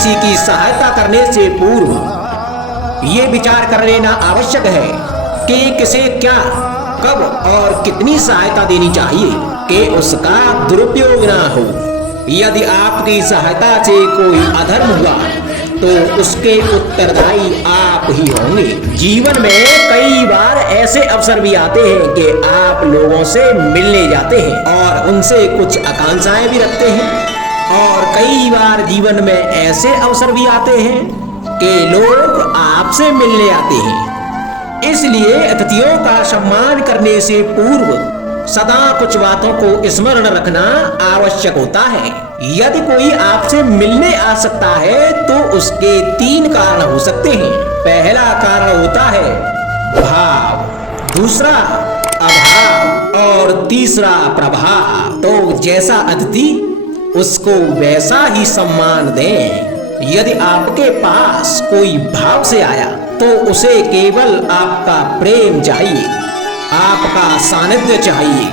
किसी की सहायता करने से पूर्व ये विचार कर लेना आवश्यक है कि किसे क्या, कब और कितनी सहायता देनी चाहिए कि उसका दुरुपयोग ना हो। यदि आपकी सहायता से कोई अधर्म हुआ तो उसके उत्तरदायी आप ही होंगे। जीवन में कई बार ऐसे अवसर भी आते हैं कि आप लोगों से मिलने जाते हैं और उनसे कुछ आकांक्षाएं भी रखते हैं। और कई बार जीवन में ऐसे अवसर भी आते हैं कि लोग आपसे मिलने आते हैं। इसलिए अतिथियों का सम्मान करने से पूर्व सदा कुछ बातों को स्मरण रखना आवश्यक होता है। यदि कोई आपसे मिलने आ सकता है तो उसके 3 कारण हो सकते हैं। पहला कारण होता है भाव, दूसरा अभाव और तीसरा प्रभाव। तो जैसा अतिथि उसको वैसा ही सम्मान दें। यदि आपके पास कोई भाव से आया तो उसे केवल आपका प्रेम चाहिए, आपका सानिध्य चाहिए।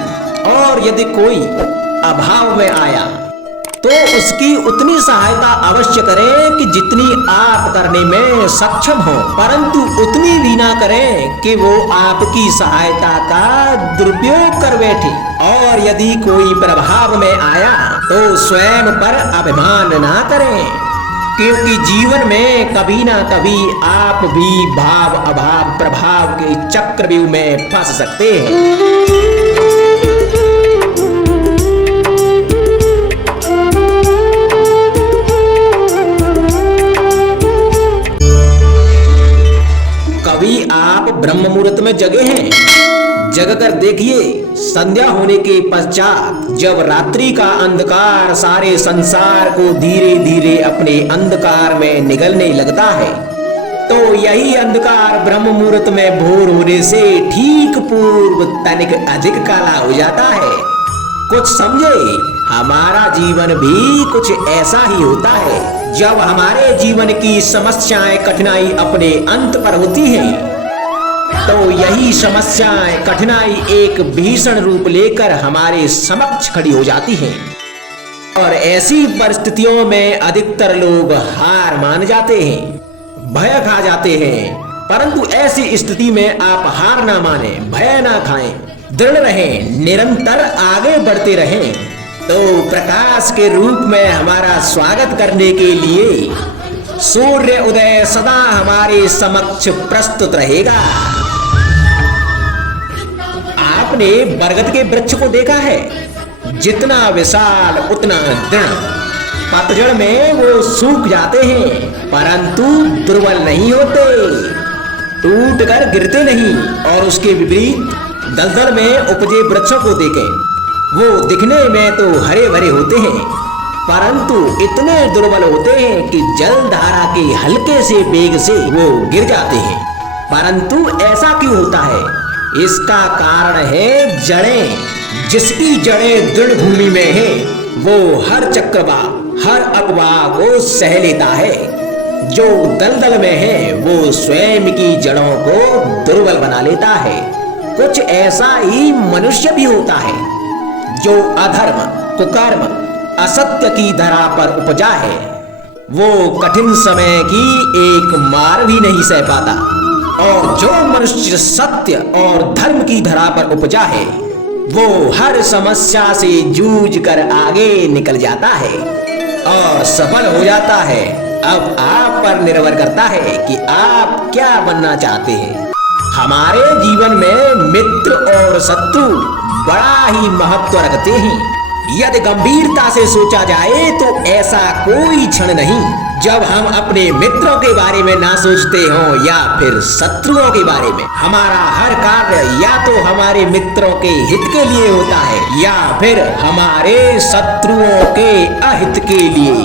और यदि कोई अभाव में आया तो उसकी उतनी सहायता अवश्य करें कि जितनी आप करने में सक्षम हो, परंतु उतनी भी ना करें कि वो आपकी सहायता का दुरुपयोग कर बैठे। और यदि कोई प्रभाव में आया तो स्वयं पर अभिमान ना करें, क्योंकि जीवन में कभी ना कभी आप भी भाव अभाव प्रभाव के चक्रव्यूह में फंस सकते हैं। कभी आप ब्रह्म मुहूर्त में जगे हैं? जगकर देखिए, संध्या होने के पश्चात जब रात्रि का अंधकार सारे संसार को धीरे धीरे अपने अंधकार में निगलने लगता है, तो यही अंधकार ब्रह्म मुहूर्त में भोर होने से ठीक पूर्व तनिक अधिक काला हो जाता है। कुछ समझे, हमारा जीवन भी कुछ ऐसा ही होता है। जब हमारे जीवन की समस्याएं कठिनाई अपने अंत पर होती हैं, तो यही समस्याएं कठिनाई एक भीषण रूप लेकर हमारे समक्ष खड़ी हो जाती हैं। और ऐसी परिस्थितियों में अधिकतर लोग हार मान जाते हैं, भय खा जाते हैं। परंतु ऐसी स्थिति में आप हार ना माने, भय ना खाएं, दृढ़ रहें, निरंतर आगे बढ़ते रहें। तो प्रकाश के रूप में हमारा स्वागत करने के लिए सूर्य उदय सदा हमारे समक्ष प्रस्तुत रहेगा। आपने बरगद के वृक्ष को देखा है? जितना विशाल उतना दृढ़। पतझड़ में वो सूख जाते हैं परंतु दुर्बल नहीं होते, टूट कर गिरते नहीं। और उसके विपरीत दलदल में उपजे वृक्षों को देखें, वो दिखने में तो हरे भरे होते हैं परंतु इतने दुर्बल होते हैं कि जल धारा के हल्के से वेग से वो गिर जाते हैं। परंतु ऐसा क्यों होता है? इसका कारण है जड़ें। जिसकी जड़ें दृढ़ भूमि में है वो हर चक्रवात, हर अफवाह को सह लेता है। जो दलदल में है वो स्वयं की जड़ों को दुर्बल बना लेता है। कुछ ऐसा ही मनुष्य भी होता है जो अधर्म, कुकर्म, असत्य की धरा पर उपजा है। वो कठिन समय की एक मार भी नहीं सह पाता। और जो मनुष्य सत्य और धर्म की धरा पर उपजा है वो हर समस्या से जूझ कर आगे निकल जाता है और सफल हो जाता है। अब आप पर निर्भर करता है कि आप क्या बनना चाहते हैं। हमारे जीवन में मित्र और शत्रु बड़ा ही महत्व रखते हैं। यदि गंभीरता से सोचा जाए तो ऐसा कोई क्षण नहीं जब हम अपने मित्रों के बारे में ना सोचते हों या फिर शत्रुओं के बारे में। हमारा हर कार्य या तो हमारे मित्रों के हित के लिए होता है या फिर हमारे शत्रुओं के अहित के लिए।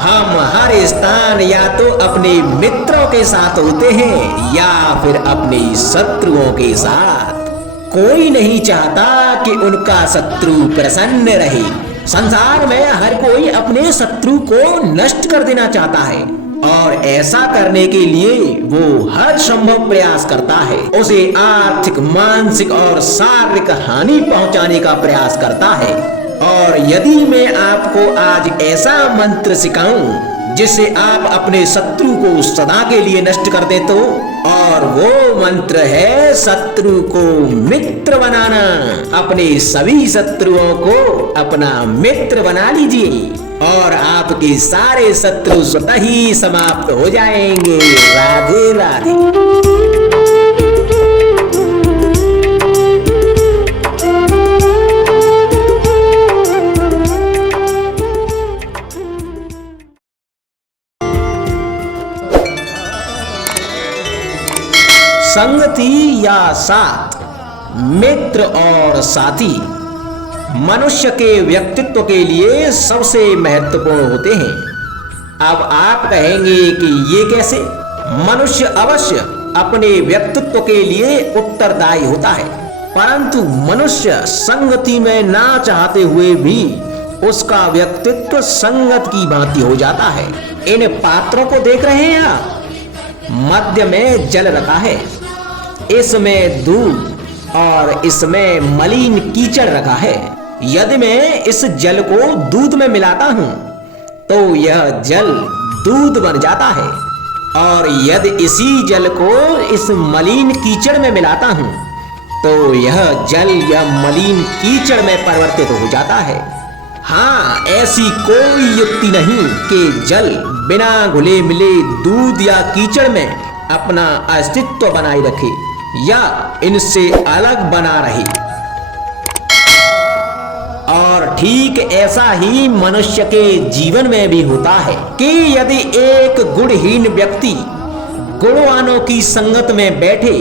हम हर स्थान या तो अपने मित्रों के साथ होते हैं या फिर अपने शत्रुओं के साथ। कोई नहीं चाहता कि उनका शत्रु प्रसन्न रहे। संसार में हर कोई अपने शत्रु को नष्ट कर देना चाहता है और ऐसा करने के लिए वो हर संभव प्रयास करता है। उसे आर्थिक, मानसिक और शारीरिक हानि पहुंचाने का प्रयास करता है और यदि मैं आपको आज ऐसा मंत्र सिखाऊं जिससे आप अपने शत्रु को सदा के लिए नष्ट कर दे तो, और वो मंत्र है शत्रु को मित्र बनाना। अपने सभी शत्रुओं को अपना मित्र बना लीजिए और आपके सारे शत्रु स्वतः ही समाप्त हो जाएंगे। राधे राधे। संगति या साथ, मित्र और साथी मनुष्य के व्यक्तित्व के लिए सबसे महत्वपूर्ण होते हैं। अब आप कहेंगे कि ये कैसे? मनुष्य अवश्य अपने व्यक्तित्व के लिए उत्तरदायी होता है, परंतु मनुष्य संगति में ना चाहते हुए भी उसका व्यक्तित्व संगत की भांति हो जाता है। इन पात्रों को देख रहे हैं आप? मध्य में जल रखा है, इसमें दूध और इसमें मलिन कीचड़ रखा है। यदि मैं इस जल को दूध में मिलाता हूं तो यह जल दूध बन जाता है, और यदि इसी जल को इस मलिन कीचड़ में मिलाता हूं तो यह जल या मलिन कीचड़ में परिवर्तित हो जाता है। हाँ, ऐसी कोई युक्ति नहीं कि जल बिना घुले मिले दूध या कीचड़ में अपना अस्तित्व बनाए रखे या इनसे अलग बना रहे। और ठीक ऐसा ही मनुष्य के जीवन में भी होता है कि यदि एक गुणहीन व्यक्ति गुणवानों की संगत में बैठे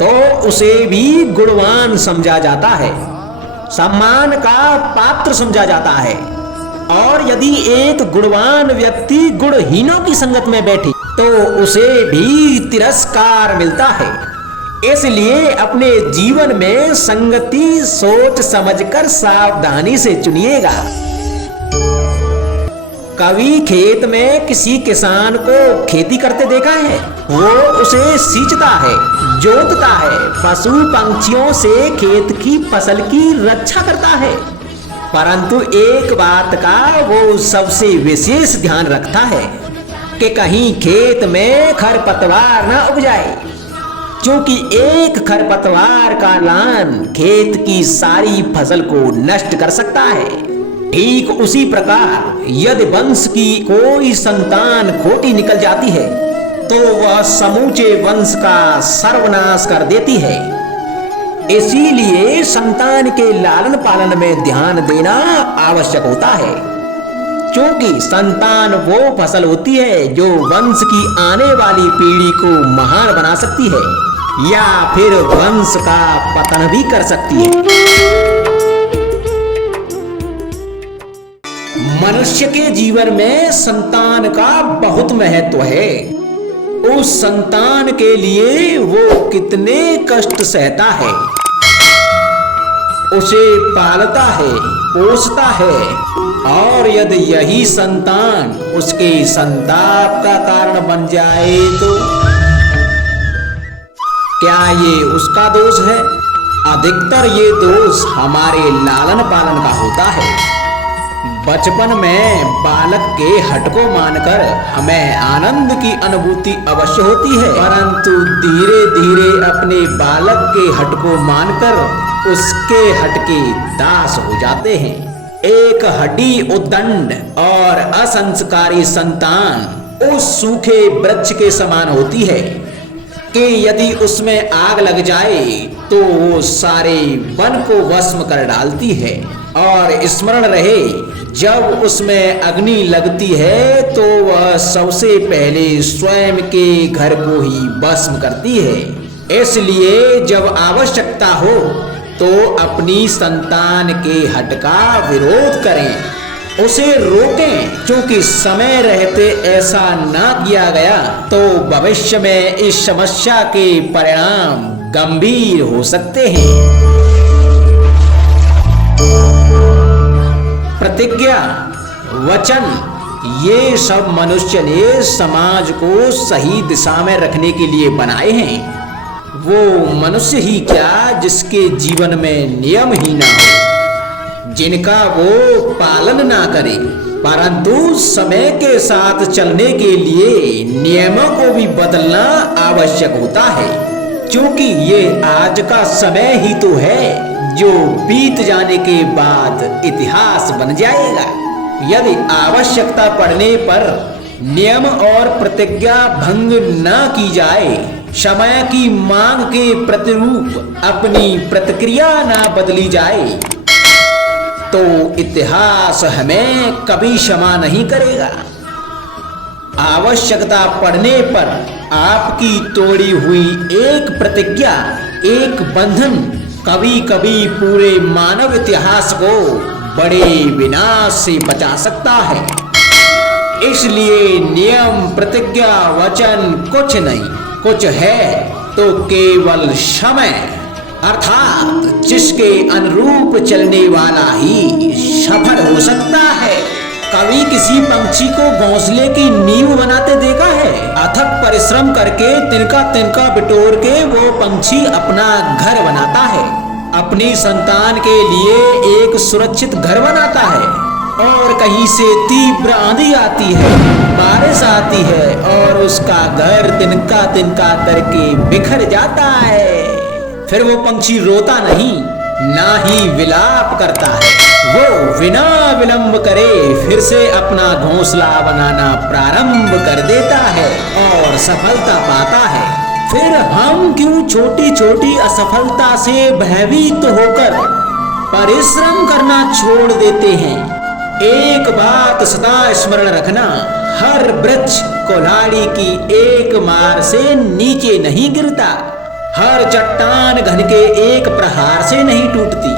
तो उसे भी गुणवान समझा जाता है, सम्मान का पात्र समझा जाता है। और यदि एक गुणवान व्यक्ति गुणहीनों की संगत में बैठे तो उसे भी तिरस्कार मिलता है। इसलिए अपने जीवन में संगति सोच समझकर सावधानी से चुनिएगा। कभी खेत में किसी किसान को खेती करते देखा है? वो उसे सींचता है, जोतता है, पशु पंछियों से खेत की फसल की रक्षा करता है, परंतु एक बात का वो सबसे विशेष ध्यान रखता है कि कहीं खेत में खरपतवार न उग जाए, क्योंकि एक खरपतवार का लान खेत की सारी फसल को नष्ट कर सकता है। ठीक उसी प्रकार यदि वंश की कोई संतान खोटी निकल जाती है तो वह समूचे वंश का सर्वनाश कर देती है। इसीलिए संतान के लालन पालन में ध्यान देना आवश्यक होता है, क्योंकि संतान वो फसल होती है जो वंश की आने वाली पीढ़ी को महान बना सकती है या फिर वंश का पतन भी कर सकती है। मनुष्य के जीवन में संतान का बहुत महत्व है। उस संतान के लिए वो कितने कष्ट सहता है, उसे पालता है, पोषता है, और यदि यही संतान उसके संताप का कारण बन जाए तो क्या ये उसका दोष है? अधिकतर ये दोष हमारे लालन पालन का होता है। बचपन में बालक के हठ को मानकर हमें आनंद की अनुभूति अवश्य होती है, परंतु धीरे धीरे अपने बालक के हठ को मानकर उसके हठ के दास हो जाते हैं। एक हड्डी उद्दंड और असंस्कारी संतान उस सूखे वृक्ष के समान होती है कि यदि उसमें आग लग जाए तो वो सारे वन को भस्म कर डालती है। और स्मरण रहे, जब उसमें अग्नि लगती है तो वह सबसे पहले स्वयं के घर को ही भस्म करती है। इसलिए जब आवश्यकता हो तो अपनी संतान के हठ का विरोध करें, उसे रोकें, क्योंकि समय रहते ऐसा ना किया गया तो भविष्य में इस समस्या के परिणाम गंभीर हो सकते हैं। प्रतिज्ञा, वचन, ये सब मनुष्य ने समाज को सही दिशा में रखने के लिए बनाए हैं। वो मनुष्य ही क्या जिसके जीवन में नियम ही ना हो, जिनका वो पालन ना करे। परंतु समय के साथ चलने के लिए नियमों को भी बदलना आवश्यक होता है, क्योंकि ये आज का समय ही तो है जो बीत जाने के बाद इतिहास बन जाएगा। यदि आवश्यकता पड़ने पर नियम और प्रतिज्ञा भंग न की जाए, समय की मांग के प्रतिरूप अपनी प्रतिक्रिया न बदली जाए, तो इतिहास हमें कभी क्षमा नहीं करेगा। आवश्यकता पड़ने पर आपकी तोड़ी हुई एक प्रतिज्ञा, एक बंधन कभी कभी पूरे मानव इतिहास को बड़े विनाश से बचा सकता है। इसलिए नियम, प्रतिज्ञा, वचन कुछ नहीं, कुछ है तो केवल समय, अर्थात जिसके अनुरूप चलने वाला ही सफल हो सकता है। कभी किसी पंछी को घोंसले की नींव बनाते देखा है? अथक परिश्रम करके तिनका तिनका बिटोर के वो पंछी अपना घर बनाता है, अपनी संतान के लिए एक सुरक्षित घर बनाता है। और कहीं से तीव्र आंधी आती है, बारिश आती है और उसका घर तिनका तिनका करके बिखर जाता है। फिर वो पंछी रोता नहीं, ना ही विलाप करता है, वो बिना विलंब करे फिर से अपना घोंसला बनाना प्रारंभ कर देता है और सफलता पाता है। फिर हम क्यों छोटी छोटी असफलता से भयभीत होकर परिश्रम करना छोड़ देते हैं? एक बात सदा स्मरण रखना, हर वृक्ष कुल्हाड़ी की एक मार से नीचे नहीं गिरता, हर चट्टान घन के एक प्रहार से नहीं टूटती।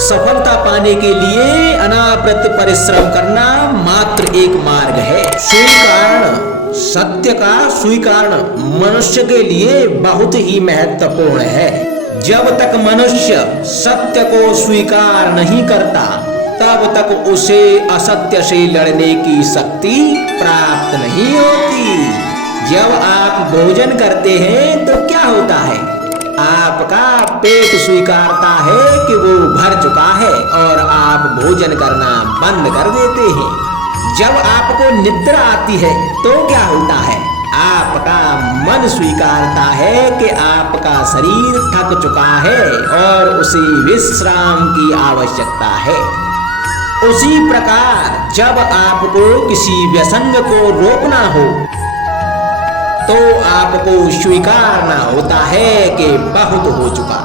सफलता पाने के लिए अनावृत परिश्रम करना मात्र एक मार्ग है। स्वीकरण, सत्य का स्वीकरण मनुष्य के लिए बहुत ही महत्वपूर्ण है। जब तक मनुष्य सत्य को स्वीकार नहीं करता, तब तक उसे असत्य से लड़ने की शक्ति प्राप्त नहीं होती। जब आप भोजन करते हैं तो क्या होता है? आपका पेट स्वीकारता है कि वो भर चुका है और आप भोजन करना बंद कर देते हैं। जब आपको निद्रा आती है तो क्या होता है? आपका मन स्वीकारता है कि आपका शरीर थक चुका है और उसे विश्राम की आवश्यकता है। उसी प्रकार जब आपको किसी व्यसंग को रोकना हो तो आपको स्वीकारना होता है कि बहुत हो चुका।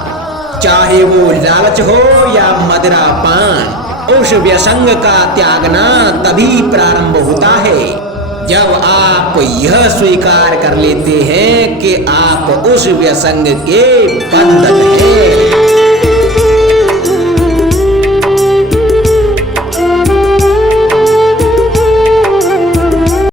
चाहे वो लालच हो या मदिरा पान, उस व्यसंग का त्यागना तभी प्रारंभ होता है जब आप यह स्वीकार कर लेते हैं कि आप उस व्यसंग के बंधन